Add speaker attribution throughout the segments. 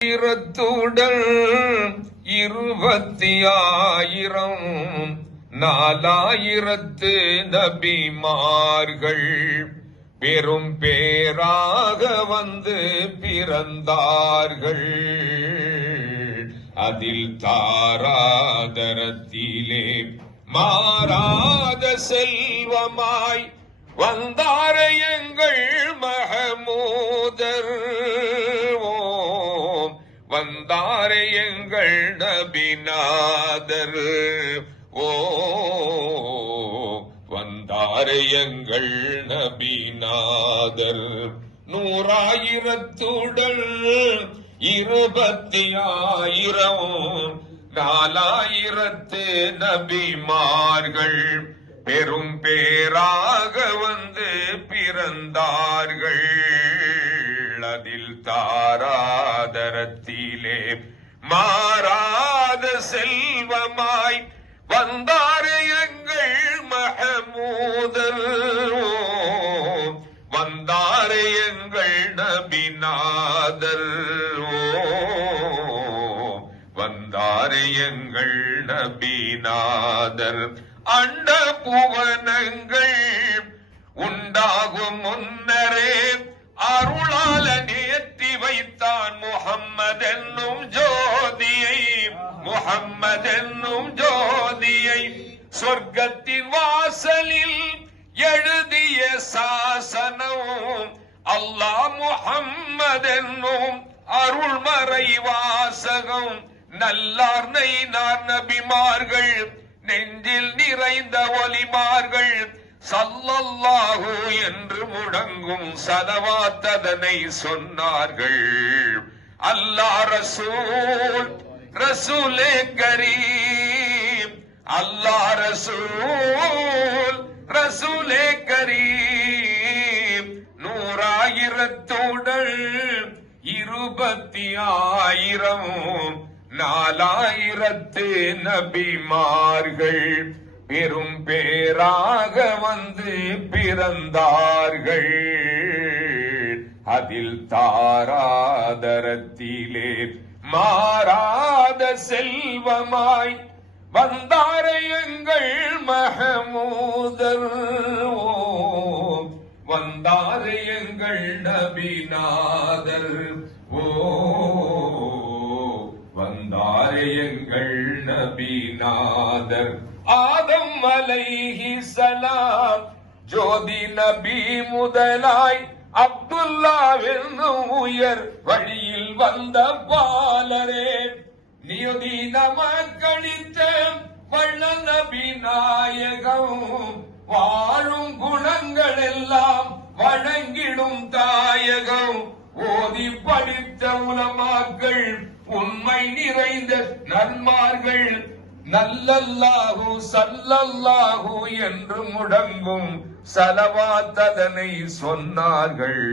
Speaker 1: ஆயிரத்துடன் இருபத்தி ஆயிரம் நாலாயிரத்து நபிமார்கள் பெரும் பேராக வந்து பிறந்தார்கள். அதில் தாராதரத்திலே மாறாத செல்வமாய் வந்தார எங்கள் நபிநாதர். ஓ வந்தாரயங்கள் நபிநாதர். நூறாயிரத்துடல் இருபத்தி ஆயிரம் நாலாயிரத்து நபிமார்கள். பெரும் பேராக வந்து பிறந்தார்கள். அதில் தாராதரத்திலே மாறாத செல்வமாய் வந்தாரே எங்கள் மகமூதர் வந்தாரே எங்கள் நபிநாதர். வந்தாரே எங்கள் நபிநாதர். அண்ட புவனங்கள் உண்டாகும் முன்னரே அருளால நேர்த்தி வைத்தான் முகம்மது என்னும் ஜோ முகம்மது என்னும் ஜோதியை சொர்க்கத்தின் வாசலில் எழுதிய சாசனம் அல்லாஹ் முகம்மது என்னும் அருள்மறை வாசகம். நல்லார் நெய்னார் நபிமார்கள் நெஞ்சில் நிறைந்த ஒலிமார்கள் சல்லல்லாஹு என்று முடங்கும் சதவாத்ததனை சொன்னார்கள். அல்லாஹ் ரசூல் ரசூலே கரீம். அல்லாஹ் ரசூல் ரசூலே கரீம். நூறாயிரத்தோடல் இருபத்தி ஆயிரம் நாலாயிரத்து நபிமார்கள். பெரும் பேராக வந்து பிறந்தார்கள். அதில் தாராதரத்திலே மாறாத செல்வமாய் வந்தார எங்கள் மகமூதர். ஓம் வந்தார எங்கள் நபிநாதர். ஓ வந்தார எங்கள் நபிநாதர். ஆதம் அலைஹி சலாம் ஜோதி நபி முதலாய் அப்துல்லாவின் உயர் வழியில் வந்த பாலரே நியுதி நமக்களித்த வள்ள நபி நாயகம் வாழும் குணங்கள் எல்லாம் வழங்கிடும் தாயகம். ஓதி படித்த உலமாக்கள் உண்மை நிறைந்த நன்மார்கள் நல்லல்லாஹு சல்லல்லாஹு என்று முடங்கும் சலவாத்ததனை சொன்னார்கள்.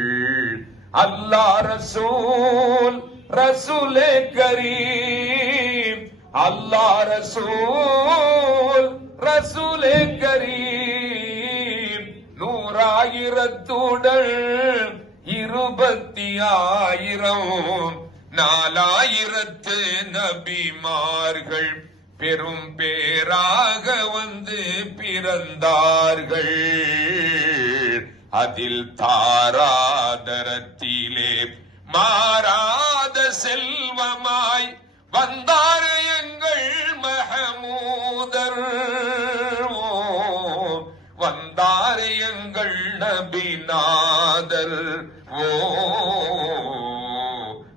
Speaker 1: அல்லா ரசூல் ரசூலே கரீம். அல்லா ரசூல் ரசூலே கரீம். நூறாயிரத்துடன் இருபத்தி ஆயிரம் நாலாயிரத்து நபிமார்கள். பெரும் பேராக வந்து பிறந்தார்கள். அதில் தாராதரத்திலே மாறாத செல்வமாய் வந்தார் எங்கள் மகமூதர். வந்தார் எங்கள் நபிநாதர். ஓ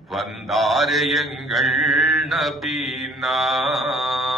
Speaker 1: வந்தார் எங்கள் நபிநாதர்.